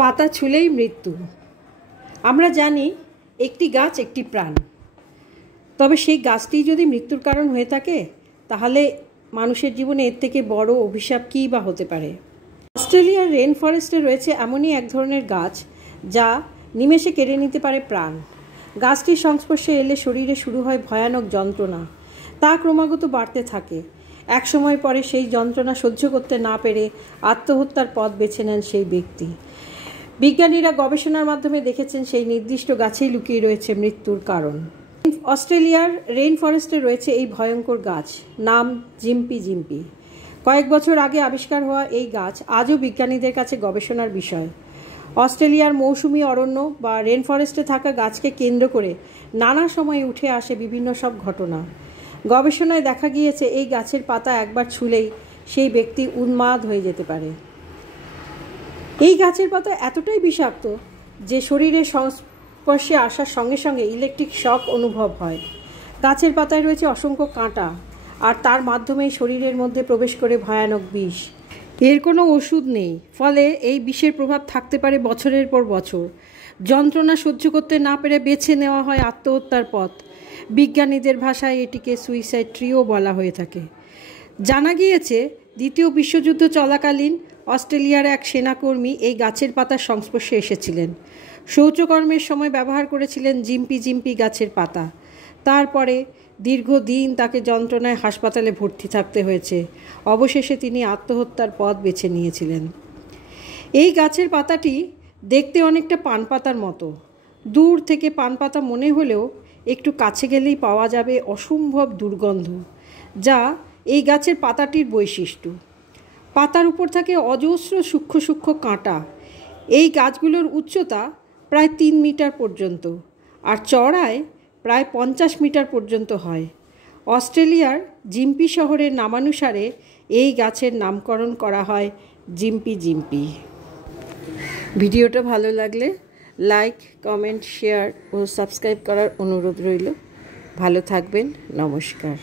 পাতা ছুলেই মৃত্যু। আমরা জানি একটি গাছ একটি প্রাণ, তবে সেই গাছটি যদি মৃত্যুর কারণ হয়ে থাকে তাহলে মানুষের জীবনে এর থেকে বড় অভিশাপ কী বা হতে পারে। অস্ট্রেলিয়ার রেন ফরেস্টে রয়েছে এমনই এক ধরনের গাছ যা নিমেষে কেড়ে নিতে পারে প্রাণ। গাছটির সংস্পর্শে এলে শরীরে শুরু হয় ভয়ানক যন্ত্রণা, তা ক্রমাগত বাড়তে থাকে। এক সময় পরে সেই যন্ত্রণা সহ্য করতে না পেরে আত্মহত্যার পথ বেছে নেন সেই ব্যক্তি। বিজ্ঞানীরা গবেষণার মাধ্যমে দেখেছেন সেই নির্দিষ্ট গাছেই লুকিয়ে রয়েছে মৃত্যুর কারণ। অস্ট্রেলিয়ার রেইন ফরেস্টে রয়েছে এই ভয়ঙ্কর গাছ, নাম জিম্পি জিম্পি। কয়েক বছর আগে আবিষ্কার হওয়া এই গাছ আজও বিজ্ঞানীদের কাছে গবেষণার বিষয়। অস্ট্রেলিয়ার মৌসুমী অরণ্য বা রেন ফরেস্টে থাকা গাছকে কেন্দ্র করে নানা সময়ে উঠে আসে বিভিন্ন সব ঘটনা। গবেষণায় দেখা গিয়েছে এই গাছের পাতা একবার ছুলেই সেই ব্যক্তি উন্মাদ হয়ে যেতে পারে। এই গাছের পাতা এতটাই বিষাক্ত যে শরীরের সংস্পর্শে আসার সঙ্গে সঙ্গে ইলেকট্রিক শক অনুভব হয়। গাছের পাতায় রয়েছে অসংখ্য কাঁটা, আর তার মাধ্যমেই শরীরের মধ্যে প্রবেশ করে ভয়ানক বিষ। এর কোনো ওষুধ নেই, ফলে এই বিষের প্রভাব থাকতে পারে বছরের পর বছর। যন্ত্রণা সহ্য করতে না পেরে বেছে নেওয়া হয় আত্মহত্যার পথ। বিজ্ঞানীদের ভাষায় এটিকে সুইসাইড ট্রিও বলা হয়ে থাকে। জানা গিয়েছে দ্বিতীয় বিশ্বযুদ্ধ চলাকালীন অস্ট্রেলিয়ার এক সেনাকর্মী এই গাছের পাতার সংস্পর্শে এসেছিলেন। শৌচকর্মের সময় ব্যবহার করেছিলেন জিম্পি জিম্পি গাছের পাতা। তারপরে দীর্ঘদিন তাকে যন্ত্রণায় হাসপাতালে ভর্তি থাকতে হয়েছে। অবশেষে তিনি আত্মহত্যার পথ বেছে নিয়েছিলেন। এই গাছের পাতাটি দেখতে অনেকটা পান পাতার মতো। দূর থেকে পান পাতা মনে হলেও একটু কাছে গেলেই পাওয়া যাবে অসম্ভব দুর্গন্ধ, যা এই গাছের পাতাটির বৈশিষ্ট্য। পাতার উপর থাকে অজস্র সূক্ষ্ম সূক্ষ্ম কাঁটা। এই গাছগুলোর উচ্চতা প্রায় 3 মিটার পর্যন্ত আর চওড়ায় প্রায় 50 মিটার পর্যন্ত হয়। অস্ট্রেলিয়ার জিম্পি শহরের নামানুসারে এই গাছের নামকরণ করা হয় জিম্পি জিম্পি। ভিডিওটা ভালো লাগলে লাইক, কমেন্ট, শেয়ার ও সাবস্ক্রাইব করার অনুরোধ রইল। ভালো থাকবেন। নমস্কার।